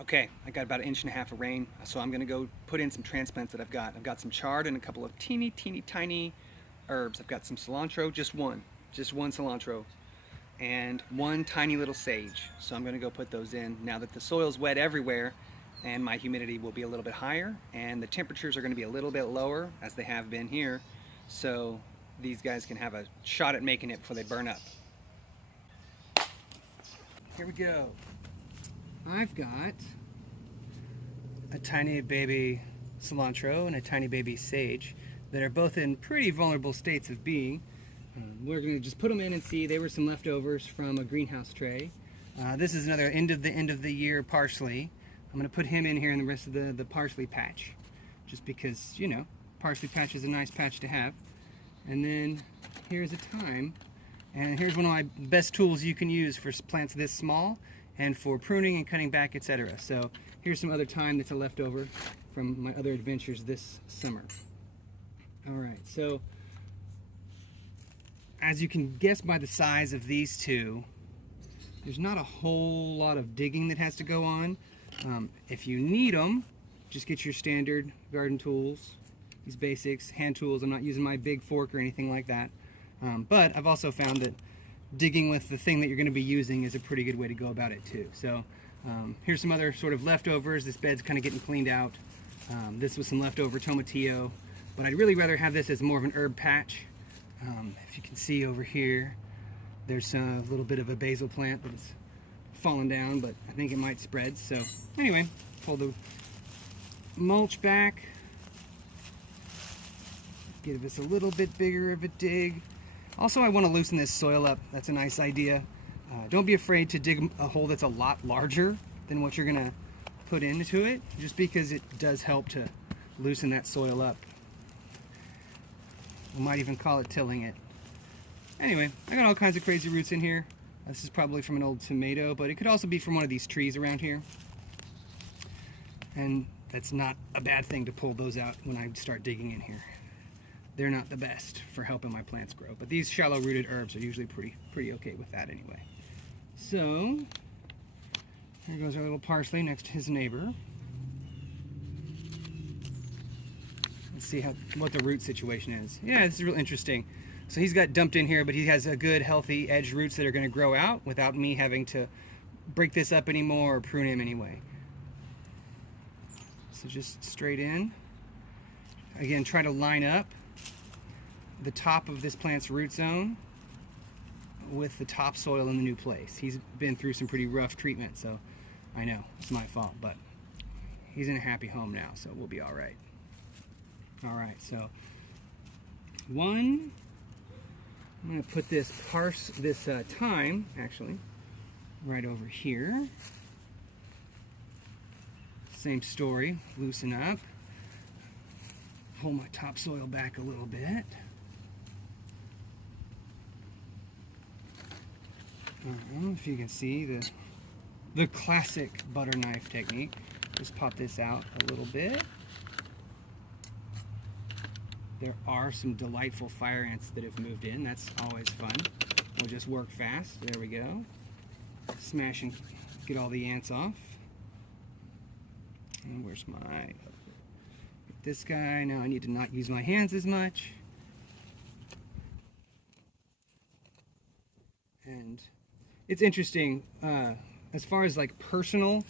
Okay, I got about 1.5 inches of rain, so I'm gonna go put in some transplants that I've got. I've got some chard and a couple of teeny, teeny, tiny herbs. I've got some cilantro, just one cilantro, and one tiny little sage. So I'm gonna go put those in now that the soil's wet everywhere and my humidity will be a little bit higher and the temperatures are gonna be a little bit lower as they have been here. So these guys can have a shot at making it before they burn up. Here we go. I've got a tiny baby cilantro and a tiny baby sage that are both in pretty vulnerable states of being. We're going to just put them in and see. They were some leftovers from a greenhouse tray. This is another end of the year parsley. I'm going to put him in here in the rest of the parsley patch, just because, you know, parsley patch is a nice patch to have. And then here's a thyme, and here's one of my best tools you can use for plants this small and for pruning and cutting back, etc. So here's some other thyme that's a leftover from my other adventures this summer. All right, so as you can guess by the size of these two, there's not a whole lot of digging that has to go on. If you need them, just get your standard garden tools, these basics, hand tools. I'm not using my big fork or anything like that. But I've also found that digging with the thing that you're going to be using is a pretty good way to go about it too. So here's some other sort of leftovers. This bed's kind of getting cleaned out. This was some leftover tomatillo, but I'd really rather have this as more of an herb patch. If you can see over here, there's a little bit of a basil plant that's fallen down, but I think it might spread. So anyway, pull the mulch back, give this a little bit bigger of a dig. Also, I want to loosen this soil up. That's a nice idea. Don't be afraid to dig a hole that's a lot larger than what you're gonna put into it, just because it does help to loosen that soil up. We might even call it tilling it. Anyway, I got all kinds of crazy roots in here. This is probably from an old tomato, but it could also be from one of these trees around here. And that's not a bad thing to pull those out when I start digging in here. They're not the best for helping my plants grow, but these shallow-rooted herbs are usually pretty okay with that anyway. So, here goes our little parsley next to his neighbor. Let's see what the root situation is. Yeah, this is real interesting. So he's got dumped in here, but he has a good, healthy edge roots that are going to grow out without me having to break this up anymore or prune him anyway. So just straight in. Again, try to line up the top of this plant's root zone with the topsoil in the new place. He's been through some pretty rough treatment, so I know it's my fault, but he's in a happy home now, so we'll be all right. All right, so I'm going to put this thyme actually right over here. Same story, loosen up, pull my topsoil back a little bit. I don't know if you can see the classic butter knife technique. Just pop this out a little bit. There are some delightful fire ants that have moved in. That's always fun. We'll just work fast. There we go. Smash and get all the ants off. And where's my... this guy. Now I need to not use my hands as much. And it's interesting, as far as like personal,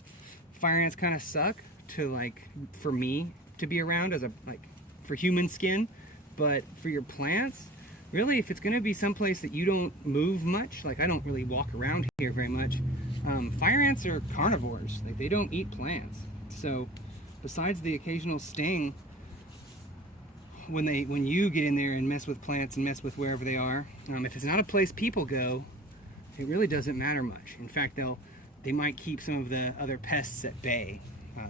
fire ants kind of suck to like, for me to be around as a, like, for human skin, but for your plants, really, if it's going to be someplace that you don't move much, like I don't really walk around here very much, fire ants are carnivores. Like, they don't eat plants. So besides the occasional sting, when you get in there and mess with plants and mess with wherever they are, if it's not a place people go, it really doesn't matter much. In fact, they might keep some of the other pests at bay.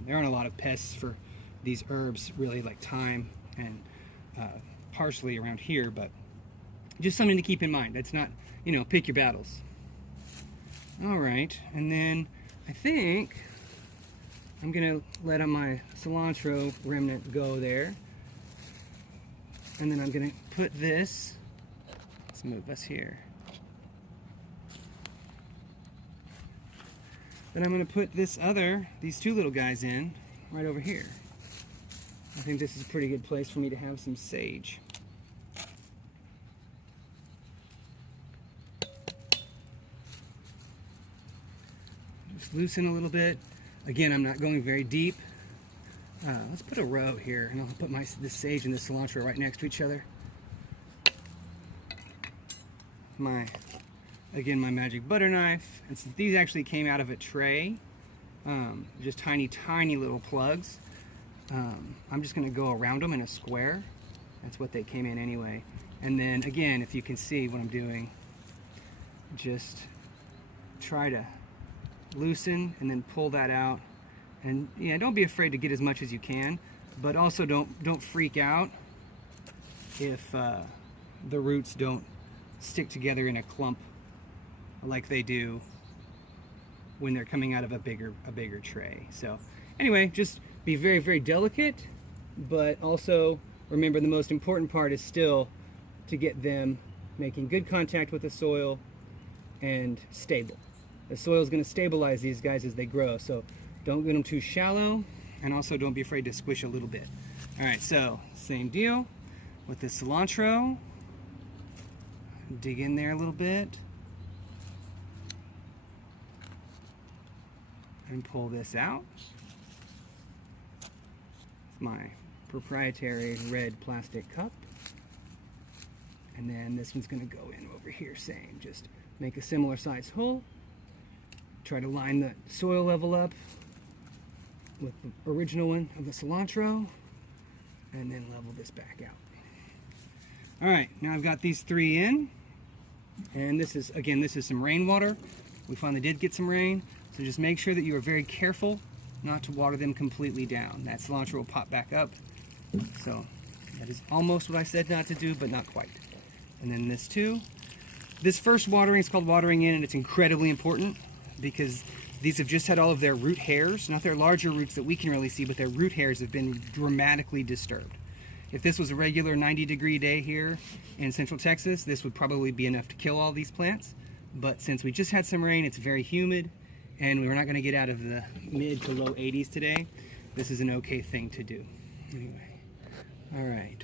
There aren't a lot of pests for these herbs, really, like thyme and parsley around here, but just something to keep in mind. That's not, you know, pick your battles. All right, and then I think I'm gonna let my cilantro remnant go there, and then I'm gonna put this, let's move us here. Then I'm going to put these two little guys in right over here. I think this is a pretty good place for me to have some sage. Just loosen a little bit. Again, I'm not going very deep. Let's put a row here, and I'll put this sage and the cilantro right next to each other. Again, my magic butter knife. And since these actually came out of a tray, just tiny, tiny little plugs, I'm just going to go around them in a square. That's what they came in anyway. And then again, if you can see what I'm doing, just try to loosen and then pull that out. And yeah, don't be afraid to get as much as you can, but also don't freak out if the roots don't stick together in a clump like they do when they're coming out of a bigger tray. So anyway, just be very, very delicate, but also remember the most important part is still to get them making good contact with the soil and stable. The soil is going to stabilize these guys as they grow, so don't get them too shallow, and also don't be afraid to squish a little bit. All right, so same deal with the cilantro. Dig in there a little bit and pull this out. It's my proprietary red plastic cup. And then this one's going to go in over here, same. Just make a similar size hole. Try to line the soil level up with the original one of the cilantro, and then level this back out. All right, now I've got these three in, and this is some rainwater. We finally did get some rain, so just make sure that you are very careful not to water them completely down. That cilantro will pop back up. So that is almost what I said not to do, but not quite. And then this too. This first watering is called watering in, and it's incredibly important because these have just had all of their root hairs, not their larger roots that we can really see, but their root hairs have been dramatically disturbed. If this was a regular 90-degree day here in Central Texas, this would probably be enough to kill all these plants. But since we just had some rain, it's very humid, and we're not going to get out of the mid to low 80s today, this is an okay thing to do. Anyway, all right.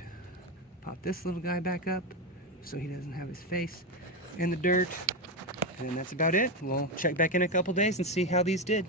Pop this little guy back up so he doesn't have his face in the dirt. And that's about it. We'll check back in a couple days and see how these did.